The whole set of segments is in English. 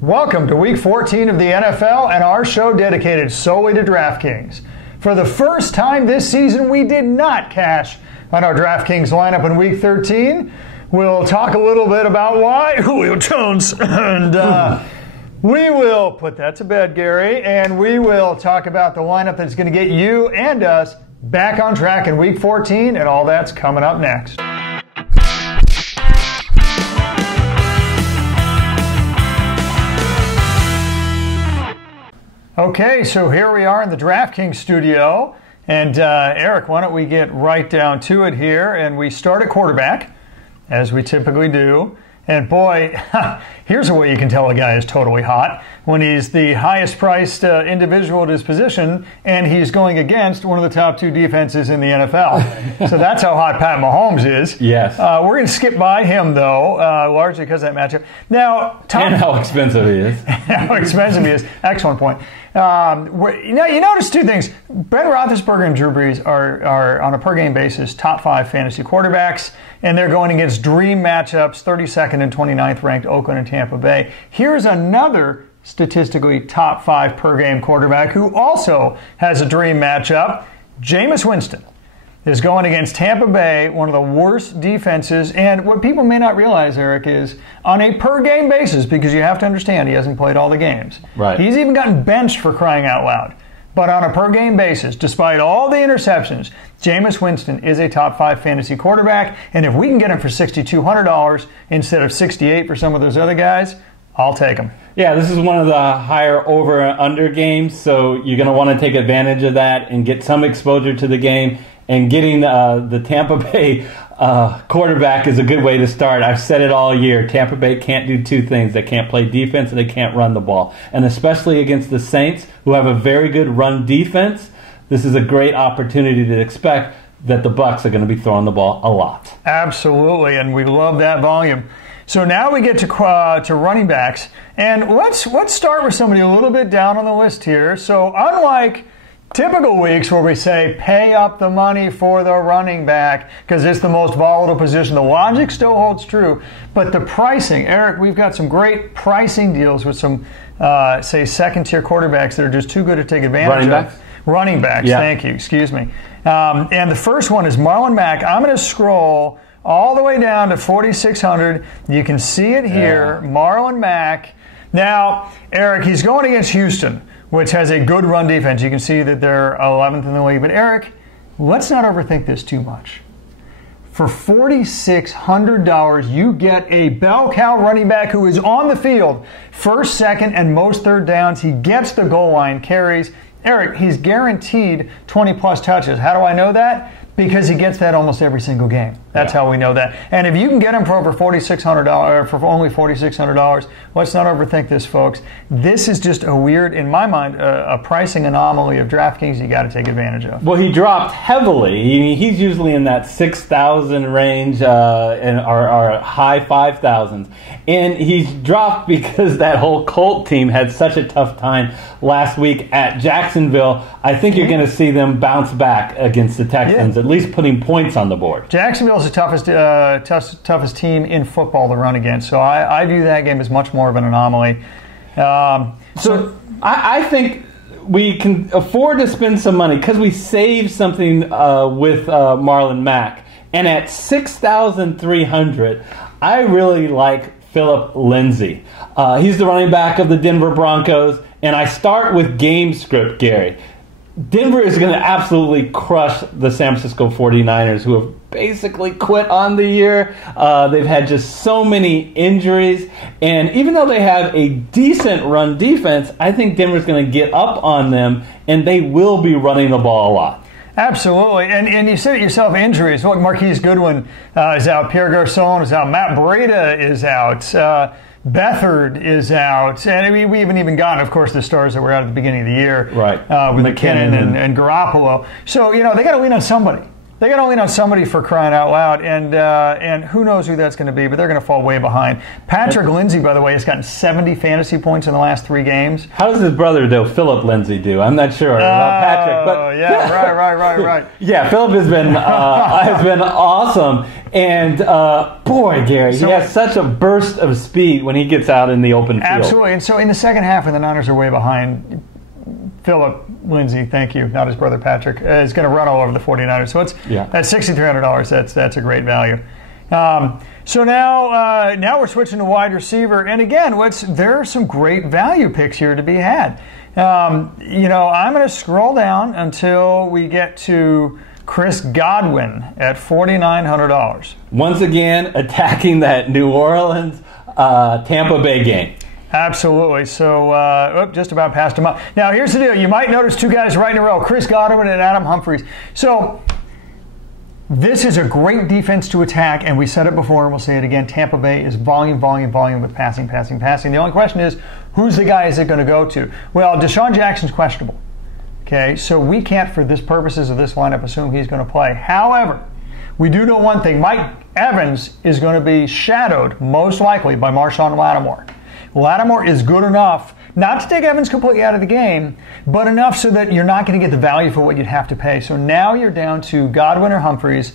Welcome to Week 14 of the NFL and our show dedicated solely to DraftKings. For the first time this season, we did not cash on our DraftKings lineup in Week 13. We'll talk a little bit about why, Julio Jones, and we will put that to bed, Gary, and we will talk about the lineup that's going to get you and us back on track in Week 14, and all that's coming up next. Okay, so here we are in the DraftKings studio, and Eric, why don't we get right down to it here, and we start at quarterback, as we typically do. And boy, here's a way you can tell a guy is totally hot, when he's the highest priced individual at his position, and he's going against one of the top two defenses in the NFL. So that's how hot Pat Mahomes is. Yes. We're going to skip by him, though, largely because of that matchup. Now, and how expensive he is. How expensive he is. Excellent point. You notice two things. Ben Roethlisberger and Drew Brees are on a per-game basis top 5 fantasy quarterbacks, and they're going against dream matchups, 32nd and 29th ranked Oakland and Tampa Bay. Here's another statistically top 5 per-game quarterback who also has a dream matchup. Jameis Winston is going against Tampa Bay, one of the worst defenses. And what people may not realize, Eric, is on a per-game basis, because you have to understand he hasn't played all the games. Right. He's even gotten benched for crying out loud. But on a per-game basis, despite all the interceptions, Jameis Winston is a top 5 fantasy quarterback. And if we can get him for $6,200 instead of $6,800 for some of those other guys, I'll take him. Yeah, this is one of the higher over and under games, so you're going to want to take advantage of that and get some exposure to the game. And getting the Tampa Bay quarterback is a good way to start. I've said it all year. Tampa Bay can't do two things. They can't play defense and they can't run the ball. And especially against the Saints, who have a very good run defense, this is a great opportunity to expect that the Bucs are going to be throwing the ball a lot. Absolutely, and we love that volume. So now we get to running backs. And let's start with somebody a little bit down on the list here. So unlike typical weeks where we say pay up the money for the running back because it's the most volatile position, the logic still holds true. But the pricing, Eric, we've got some great pricing deals with some, say, second-tier quarterbacks that are just too good to take advantage of. Running backs, yeah. Thank you, excuse me. And the first one is Marlon Mack. I'm going to scroll all the way down to 4,600. You can see it here, yeah. Marlon Mack. Now, Eric, he's going against Houston, which has a good run defense. You can see that they're 11th in the league. But, Eric, let's not overthink this too much. For $4,600, you get a bell cow running back who is on the field, first, second, and most third downs. He gets the goal line carries. Eric, he's guaranteed 20-plus touches. How do I know that? Because he gets that almost every single game. That's how we know that. And if you can get him for over $4,600, for only $4,600, let's not overthink this, folks. This is just a weird, in my mind, a pricing anomaly of DraftKings you got to take advantage of. Well, he dropped heavily. He's usually in that 6,000 range and our high 5,000s. And he's dropped because that whole Colt team had such a tough time last week at Jacksonville. I think you're going to see them bounce back against the Texans, at least putting points on the board. Jacksonville's the toughest team in football to run against, so I view that game as much more of an anomaly. So I think we can afford to spend some money because we saved something with Marlon Mack. And at 6,300, I really like Philip Lindsay. He's the running back of the Denver Broncos, and I start with game script, Gary. Denver is going to absolutely crush the San Francisco 49ers, who have basically quit on the year. They've had just so many injuries. And even though they have a decent run defense, I think Denver's going to get up on them, and they will be running the ball a lot. Absolutely. And you said it yourself, injuries. Look, Marquise Goodwin is out. Pierre Garçon is out. Matt Breida is out. Beathard is out, and we haven't even gotten, of course, the stars that were out at the beginning of the year, right? With McKinnon and Garoppolo. So they got to lean on somebody. They got to lean on somebody for crying out loud, and who knows who that's going to be, but they're going to fall way behind. Patrick Lindsay, by the way, has gotten 70 fantasy points in the last 3 games. How does his brother, Philip Lindsay, do? I'm not sure about Patrick. But yeah, right. Yeah, Philip has been awesome, And boy, Gary, he has such a burst of speed when he gets out in the open field. Absolutely. And so in the second half, when the Niners are way behind, Philip Lindsay, thank you, not his brother Patrick, is going to run all over the 49ers. So it's at $6,300. That's a great value. So now we're switching to wide receiver, and again, there are some great value picks here to be had. I'm going to scroll down until we get to Chris Godwin at $4,900. Once again, attacking that New Orleans Tampa Bay game. Absolutely. So, just about passed him up. Now, here's the deal. You might notice two guys right in a row, Chris Godwin and Adam Humphries. So, this is a great defense to attack, and we said it before and we'll say it again. Tampa Bay is volume with passing. The only question is, who's the guy is it going to go to? Well, Deshaun Jackson's questionable. Okay, so we can't, for this purposes of this lineup, assume he's going to play. However, we do know one thing. Mike Evans is going to be shadowed, most likely, by Marshawn Lattimore. Lattimore is good enough not to take Evans completely out of the game, but enough so that you're not going to get the value for what you'd have to pay. So now you're down to Godwin or Humphries.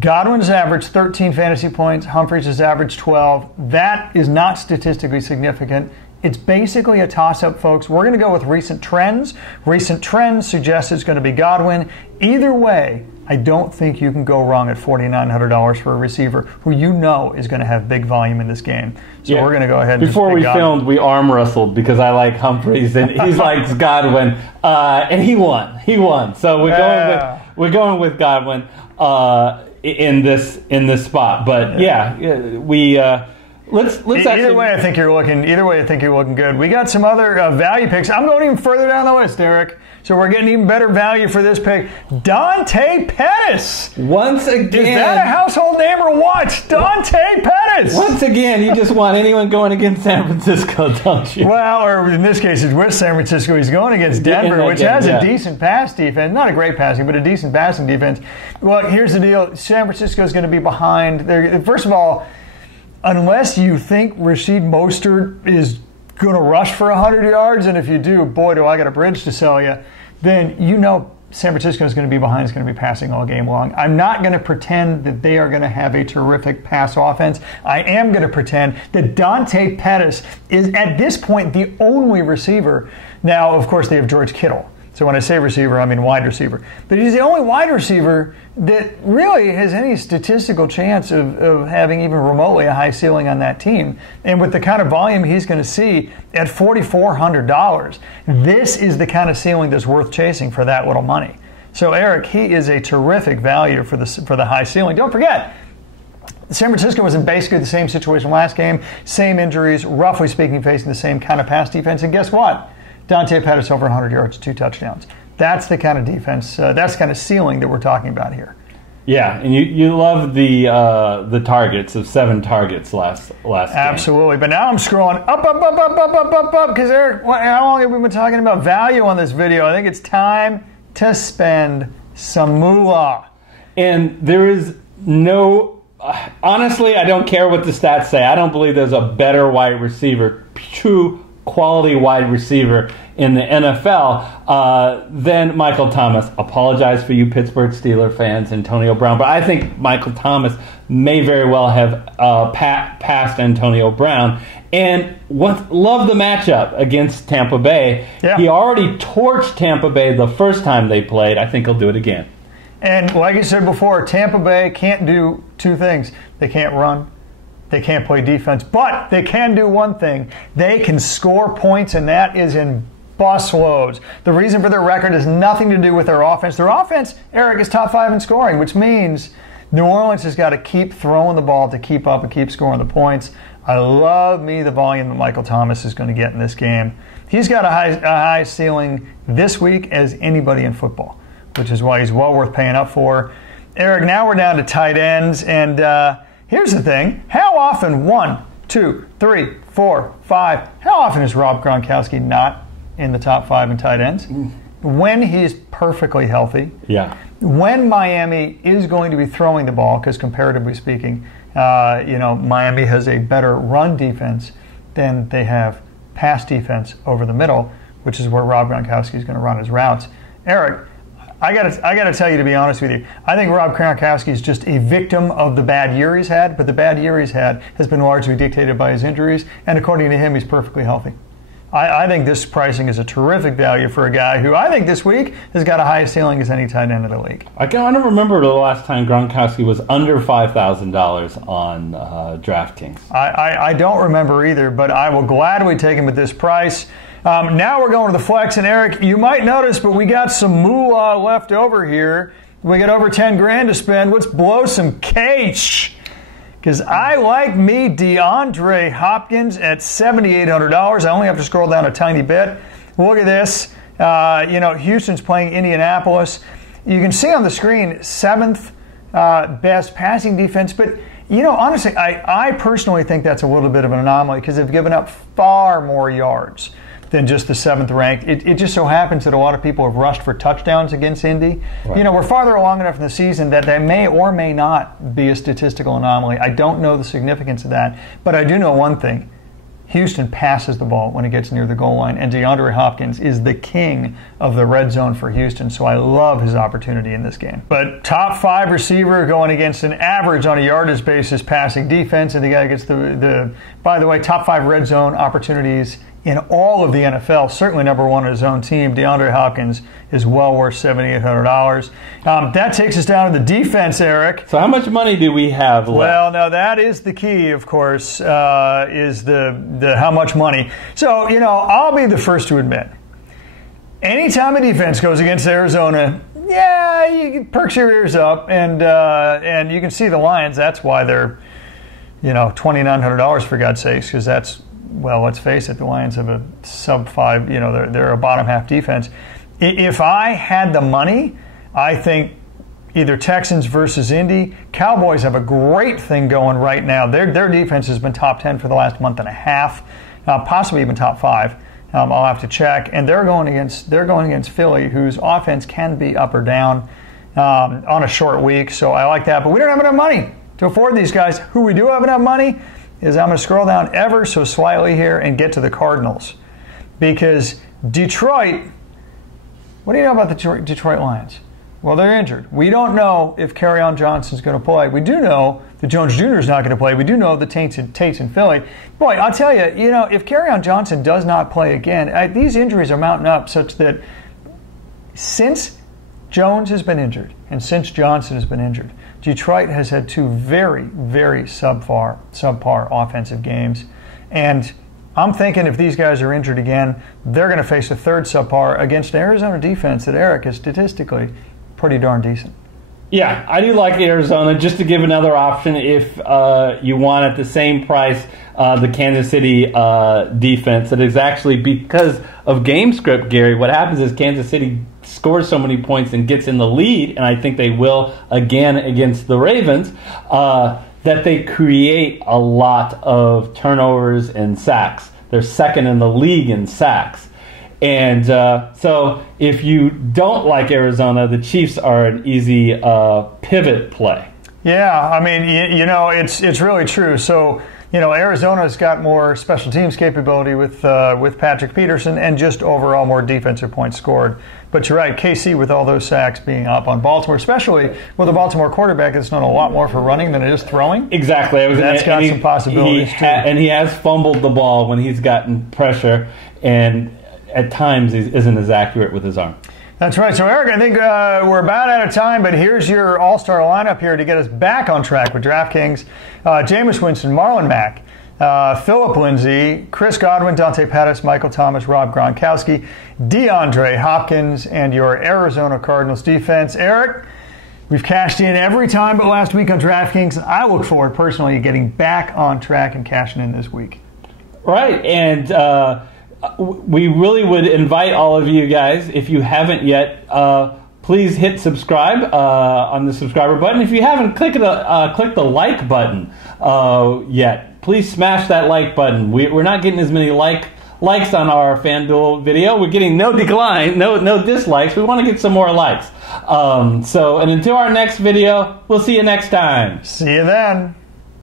Godwin's averaged 13 fantasy points. Humphries has averaged 12. That is not statistically significant. It's basically a toss-up, folks. We're going to go with recent trends. Recent trends suggest it's going to be Godwin. Either way, I don't think you can go wrong at $4,900 for a receiver who you know is going to have big volume in this game. So we're going to go ahead and before we filmed, we arm wrestled because I like Humphries and he likes Godwin, and he won. So we're going with Godwin in this spot. But let's either way I think you're looking good. We got some other value picks. I'm going even further down the list, Eric. So we're getting even better value for this pick. Dante Pettis. Once again. Is that a household name or what? Dante Pettis. Once again, you just want anyone going against San Francisco, don't you? Well, or in this case, it's with San Francisco. He's going against Denver, which has a decent pass defense. Not a great passing, but a decent passing defense. Well, here's the deal. San Francisco is going to be behind. First of all, unless you think Rashid Mostert is going to rush for 100 yards, and if you do, boy, do I got a bridge to sell you, then you know San Francisco is going to be behind. It's going to be passing all game long. I'm not going to pretend that they are going to have a terrific pass offense. I am going to pretend that Dante Pettis is, at this point, the only receiver. Now, of course, they have George Kittle. So when I say receiver, I mean wide receiver. But he's the only wide receiver that really has any statistical chance of having even remotely a high ceiling on that team. And with the kind of volume he's going to see at $4,400, this is the kind of ceiling that's worth chasing for that little money. So Eric, he is a terrific value for the high ceiling. Don't forget, San Francisco was in basically the same situation last game, same injuries, roughly speaking, facing the same kind of pass defense. And guess what? Dante Pettis over 100 yards, 2 touchdowns. That's the kind of defense, that's the kind of ceiling that we're talking about here. Yeah, and you love the targets of 7 targets last game. Absolutely, but now I'm scrolling up, because Eric, how long have we been talking about value on this video? I think it's time to spend some moolah. And there is no, honestly, I don't care what the stats say. I don't believe there's a better wide receiver, true quality wide receiver in the NFL than Michael Thomas. Apologize for you Pittsburgh Steelers fans, Antonio Brown, but I think Michael Thomas may very well have passed Antonio Brown. And love the matchup against Tampa Bay. Yeah. He already torched Tampa Bay the first time they played. I think he'll do it again. And like you said before, Tampa Bay can't do 2 things. They can't run. They can't play defense, but they can do one thing. They can score points, and that is in busloads. The reason for their record has nothing to do with their offense. Their offense, Eric, is top 5 in scoring, which means New Orleans has got to keep throwing the ball to keep up and keep scoring the points. I love the volume that Michael Thomas is going to get in this game. He's got a high ceiling this week as anybody in football, which is why he's well worth paying up for. Eric, now we're down to tight ends, and here's the thing. How often, 1, 2, 3, 4, 5, how often is Rob Gronkowski not in the top 5 in tight ends? When he's perfectly healthy. Yeah. When Miami is going to be throwing the ball, because comparatively speaking, Miami has a better run defense than they have pass defense over the middle, which is where Rob Gronkowski is going to run his routes. Eric, I gotta tell you, to be honest with you, I think Rob Gronkowski is just a victim of the bad year he's had, but the bad year he's had has been largely dictated by his injuries, and according to him, he's perfectly healthy. I think this pricing is a terrific value for a guy who I think this week has got a high ceiling as any tight end of the league. I don't remember the last time Gronkowski was under $5,000 on DraftKings. I don't remember either, but I will gladly take him at this price. Now we're going to the flex, and Eric, you might notice, but we got some moolah left over here. We got over 10 grand to spend. Let's blow some cash. Because I like me DeAndre Hopkins at $7,800. I only have to scroll down a tiny bit. Look at this. Houston's playing Indianapolis. You can see on the screen, 7th best passing defense. But, honestly, I personally think that's a little bit of an anomaly because they've given up far more yards than just the 7th ranked. It just so happens that a lot of people have rushed for touchdowns against Indy. Right. We're farther along enough in the season that they may or may not be a statistical anomaly. I don't know the significance of that, but I do know one thing. Houston passes the ball when it gets near the goal line, and DeAndre Hopkins is the king of the red zone for Houston, so I love his opportunity in this game. But top 5 receiver going against an average on a yardage basis passing defense, and the guy gets by the way, top 5 red zone opportunities in all of the NFL, certainly number 1 on his own team. DeAndre Hopkins is well worth $7,800. That takes us down to the defense, Eric. So how much money do we have left? Well, no, that is the key, of course, is the how much money. So, I'll be the first to admit, anytime a defense goes against Arizona, you perks your ears up, and you can see the Lions. That's why they're, $2,900 for God's sakes, because that's, well, let's face it, the Lions have a sub-5, they're a bottom-half defense. If I had the money, I think either Texans versus Indy. Cowboys have a great thing going right now. Their defense has been top 10 for the last month and a half, possibly even top 5. I'll have to check. And they're going against Philly, whose offense can be up or down on a short week. So I like that. But we don't have enough money to afford these guys. Who we do have enough money is I'm going to scroll down ever so slightly here and get to the Cardinals. Because Detroit, what do you know about the Detroit Lions? Well, they're injured. We don't know if Kerryon Johnson's going to play. We do know that Jones Jr. is not going to play. We do know the Tate's in Philly. Boy, I'll tell you, if Kerryon Johnson does not play again, these injuries are mounting up such that since Jones has been injured and since Johnson has been injured, Detroit has had 2 very, very subpar offensive games. And I'm thinking if these guys are injured again, they're going to face a 3rd subpar against an Arizona defense that, Eric, is statistically pretty darn decent. Yeah, I do like Arizona. Just to give another option, if you want at the same price the Kansas City defense, that is actually because of game script, Gary. What happens is Kansas City scores so many points and gets in the lead, and I think they will again against the Ravens, that they create a lot of turnovers and sacks. They're 2nd in the league in sacks. And so if you don't like Arizona, the Chiefs are an easy pivot play. Yeah, I mean, it's really true. So, Arizona's got more special teams capability with Patrick Peterson and just overall more defensive points scored. But you're right, KC with all those sacks being up on Baltimore, especially with a Baltimore quarterback that's known a lot more for running than it is throwing. Exactly. That's got some possibilities, too. And he has fumbled the ball when he's gotten pressure, and at times he isn't as accurate with his arm. That's right. So, Eric, I think we're about out of time, but here's your all-star lineup here to get us back on track with DraftKings. Jameis Winston, Marlon Mack, Phillip Lindsay, Chris Godwin, Dante Pettis, Michael Thomas, Rob Gronkowski, DeAndre Hopkins, and your Arizona Cardinals defense. Eric, we've cashed in every time but last week on DraftKings, and I look forward personally to getting back on track and cashing in this week. Right, and we really would invite all of you guys, if you haven't yet, please hit subscribe on the subscriber button. If you haven't, click the like button yet. Please smash that like button. We're not getting as many likes on our FanDuel video. We're getting no decline, no dislikes. We want to get some more likes. And until our next video, we'll see you next time. See you then.